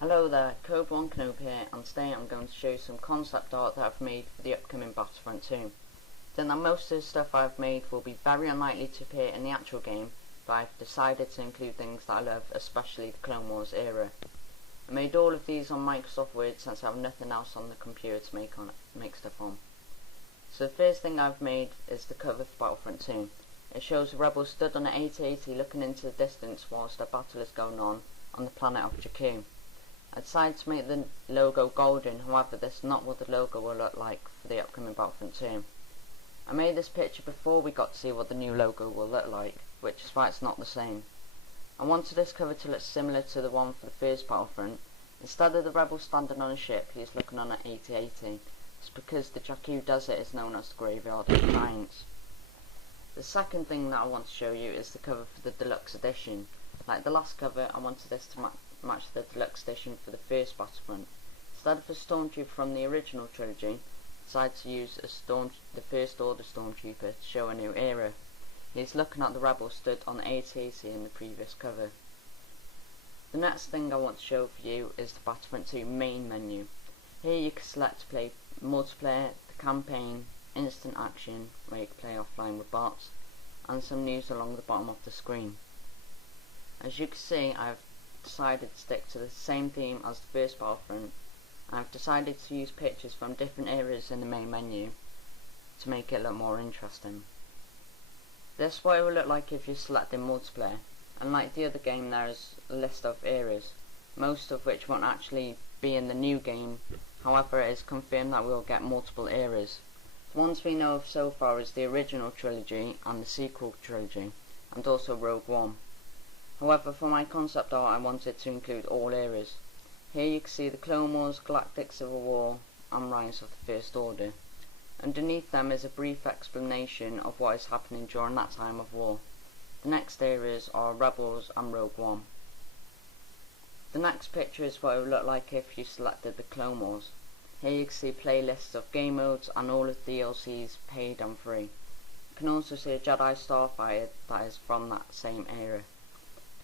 Hello there, KobiWanKenobi here, and today I'm going to show you some concept art that I've made for the upcoming Battlefront 2. Then most of the stuff I've made will be very unlikely to appear in the actual game, but I've decided to include things that I love, especially the Clone Wars era. I made all of these on Microsoft Word since I have nothing else on the computer to make stuff on. So the first thing I've made is the cover for Battlefront 2. It shows the rebels stood on an AT-AT looking into the distance whilst a battle is going on the planet of Jakku. I decided to make the logo golden, however this is not what the logo will look like for the upcoming Battlefront 2. I made this picture before we got to see what the new logo will look like, which is why it's not the same. I wanted this cover to look similar to the one for the first Battlefront. Instead of the rebel standing on a ship, he's looking on an AT-AT. It's because the Jakku desert is known as the Graveyard of Giants. The second thing that I want to show you is the cover for the deluxe edition. Like the last cover, I wanted this to match the deluxe edition for the first Battlefront. Instead of a stormtrooper from the original trilogy, I decided to use the First Order stormtrooper to show a new era. He's looking at the rebels stood on the AT-AT in the previous cover. The next thing I want to show for you is the Battlefront 2 main menu. Here you can select to play multiplayer, the campaign, instant action, where you can play offline with bots, and some news along the bottom of the screen. As you can see, I've decided to stick to the same theme as the first Battlefront. I've decided to use pictures from different areas in the main menu to make it look more interesting. This is what it will look like if you select in multiplayer. Unlike the other game, there is a list of areas, most of which won't actually be in the new game. However, it is confirmed that we will get multiple areas. The ones we know of so far is the original trilogy and the sequel trilogy, and also Rogue One. However, for my concept art I wanted to include all areas. Here you can see the Clone Wars, Galactic Civil War, and Rise of the First Order. Underneath them is a brief explanation of what is happening during that time of war. The next areas are Rebels and Rogue One. The next picture is what it would look like if you selected the Clone Wars. Here you can see playlists of game modes and all of the DLCs paid and free. You can also see a Jedi Starfighter that is from that same era.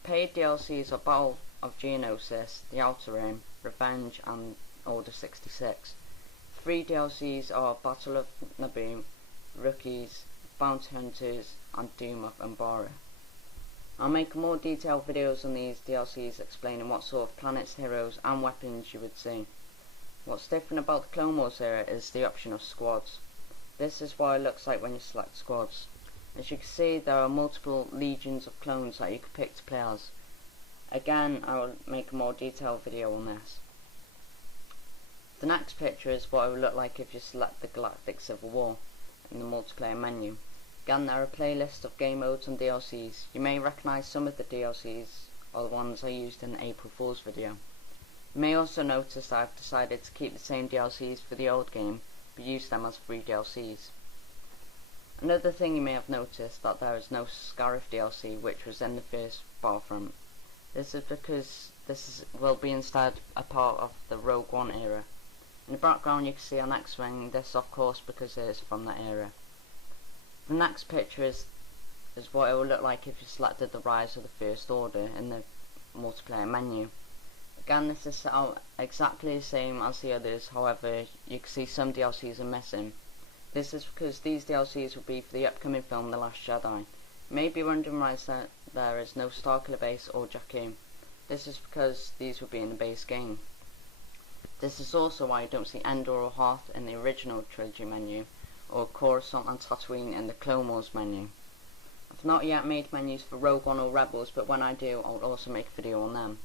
Paid DLCs are Battle of Geonosis, The Outer Rim, Revenge, and Order 66. Free DLCs are Battle of Naboo, Rookies, Bounty Hunters, and Doom of Umbara. I'll make more detailed videos on these DLCs explaining what sort of planets, heroes, and weapons you would see. What's different about the Clone Wars era is the option of squads. This is what it looks like when you select squads. As you can see, there are multiple legions of clones that you can pick to play as. Again, I will make a more detailed video on this. The next picture is what it will look like if you select the Galactic Civil War in the multiplayer menu. Again, there are playlists of game modes and DLCs. You may recognise some of the DLCs are the ones I used in the April Fool's video. You may also notice that I've decided to keep the same DLCs for the old game, but use them as free DLCs. Another thing you may have noticed that there is no Scarif DLC, which was in the first Battlefront. This is because will be instead a part of the Rogue One era. In the background you can see an X-Wing, this of course because it is from that era. The next picture is what it will look like if you selected the Rise of the First Order in the multiplayer menu. Again, this is set out exactly the same as the others, however you can see some DLCs are missing. This is because these DLCs will be for the upcoming film The Last Jedi. You may be wondering why there is no Starkiller Base or Jakku. This is because these will be in the base game. This is also why you don't see Endor or Hoth in the original trilogy menu, or Coruscant and Tatooine in the Clone Wars menu. I've not yet made menus for Rogue One or Rebels, but when I do I'll also make a video on them.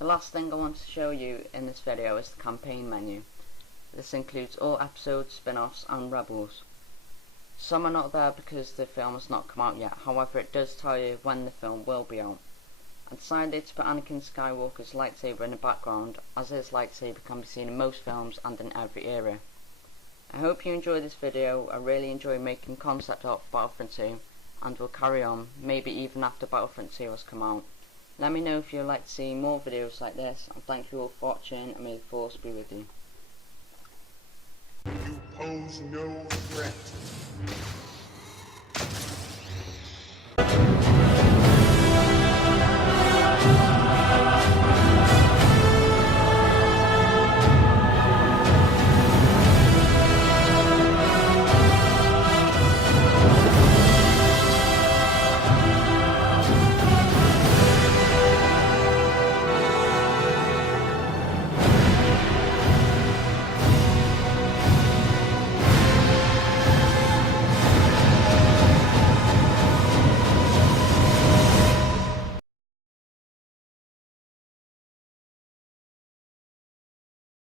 The last thing I want to show you in this video is the campaign menu. This includes all episodes, spin-offs, and Rebels. Some are not there because the film has not come out yet, however it does tell you when the film will be out. I decided to put Anakin Skywalker's lightsaber in the background, as his lightsaber can be seen in most films and in every era. I hope you enjoyed this video. I really enjoy making concept art for Battlefront 2, and will carry on, maybe even after Battlefront 2 has come out. Let me know if you would like to see more videos like this, and thank you all for watching, and may the Force be with you. You pose no threat.